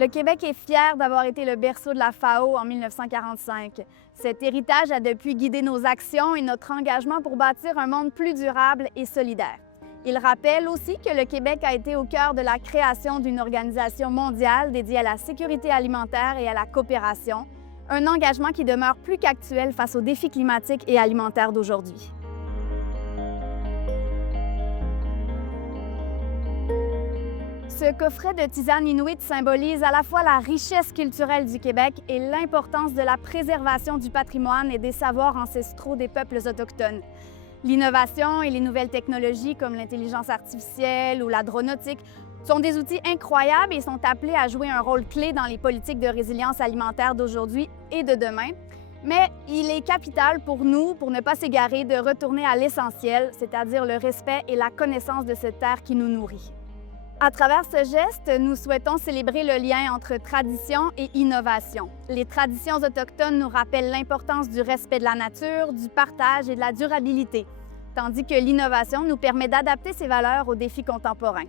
Le Québec est fier d'avoir été le berceau de la FAO en 1945. Cet héritage a depuis guidé nos actions et notre engagement pour bâtir un monde plus durable et solidaire. Il rappelle aussi que le Québec a été au cœur de la création d'une organisation mondiale dédiée à la sécurité alimentaire et à la coopération, un engagement qui demeure plus qu'actuel face aux défis climatiques et alimentaires d'aujourd'hui. Ce coffret de tisane inuit symbolise à la fois la richesse culturelle du Québec et l'importance de la préservation du patrimoine et des savoirs ancestraux des peuples autochtones. L'innovation et les nouvelles technologies comme l'intelligence artificielle ou la dronautique sont des outils incroyables et sont appelés à jouer un rôle clé dans les politiques de résilience alimentaire d'aujourd'hui et de demain. Mais il est capital pour nous, pour ne pas s'égarer, de retourner à l'essentiel, c'est-à-dire le respect et la connaissance de cette terre qui nous nourrit. À travers ce geste, nous souhaitons célébrer le lien entre tradition et innovation. Les traditions autochtones nous rappellent l'importance du respect de la nature, du partage et de la durabilité, tandis que l'innovation nous permet d'adapter ces valeurs aux défis contemporains.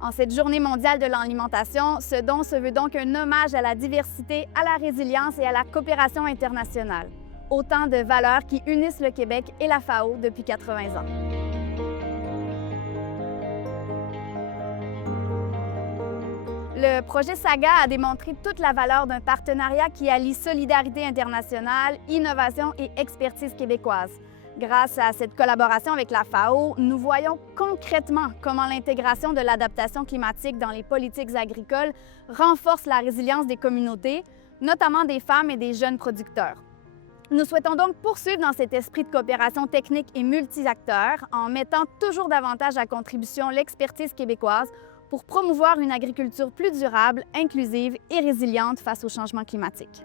En cette Journée mondiale de l'alimentation, ce don se veut donc un hommage à la diversité, à la résilience et à la coopération internationale. Autant de valeurs qui unissent le Québec et la FAO depuis 80 ans. Le projet Saga a démontré toute la valeur d'un partenariat qui allie solidarité internationale, innovation et expertise québécoise. Grâce à cette collaboration avec la FAO, nous voyons concrètement comment l'intégration de l'adaptation climatique dans les politiques agricoles renforce la résilience des communautés, notamment des femmes et des jeunes producteurs. Nous souhaitons donc poursuivre dans cet esprit de coopération technique et multi-acteurs en mettant toujours davantage à contribution l'expertise québécoise pour promouvoir une agriculture plus durable, inclusive et résiliente face au changement climatique.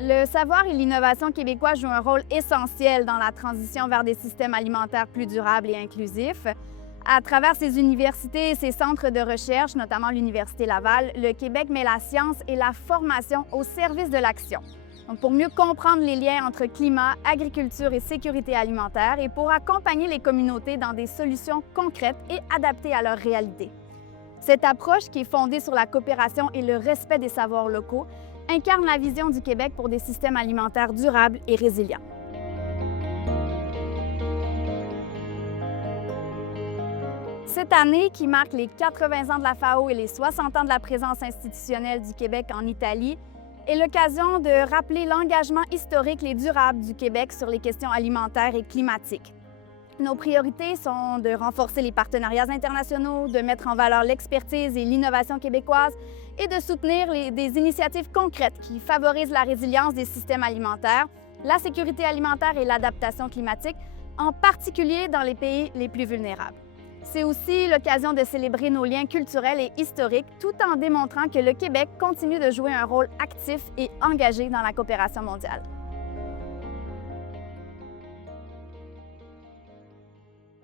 Le savoir et l'innovation québécois jouent un rôle essentiel dans la transition vers des systèmes alimentaires plus durables et inclusifs. À travers ses universités et ses centres de recherche, notamment l'Université Laval, le Québec met la science et la formation au service de l'action. Donc, pour mieux comprendre les liens entre climat, agriculture et sécurité alimentaire et pour accompagner les communautés dans des solutions concrètes et adaptées à leur réalité. Cette approche, qui est fondée sur la coopération et le respect des savoirs locaux, incarne la vision du Québec pour des systèmes alimentaires durables et résilients. Cette année, qui marque les 80 ans de la FAO et les 60 ans de la présence institutionnelle du Québec en Italie, est l'occasion de rappeler l'engagement historique et durable du Québec sur les questions alimentaires et climatiques. Nos priorités sont de renforcer les partenariats internationaux, de mettre en valeur l'expertise et l'innovation québécoise et de soutenir des initiatives concrètes qui favorisent la résilience des systèmes alimentaires, la sécurité alimentaire et l'adaptation climatique, en particulier dans les pays les plus vulnérables. C'est aussi l'occasion de célébrer nos liens culturels et historiques tout en démontrant que le Québec continue de jouer un rôle actif et engagé dans la coopération mondiale.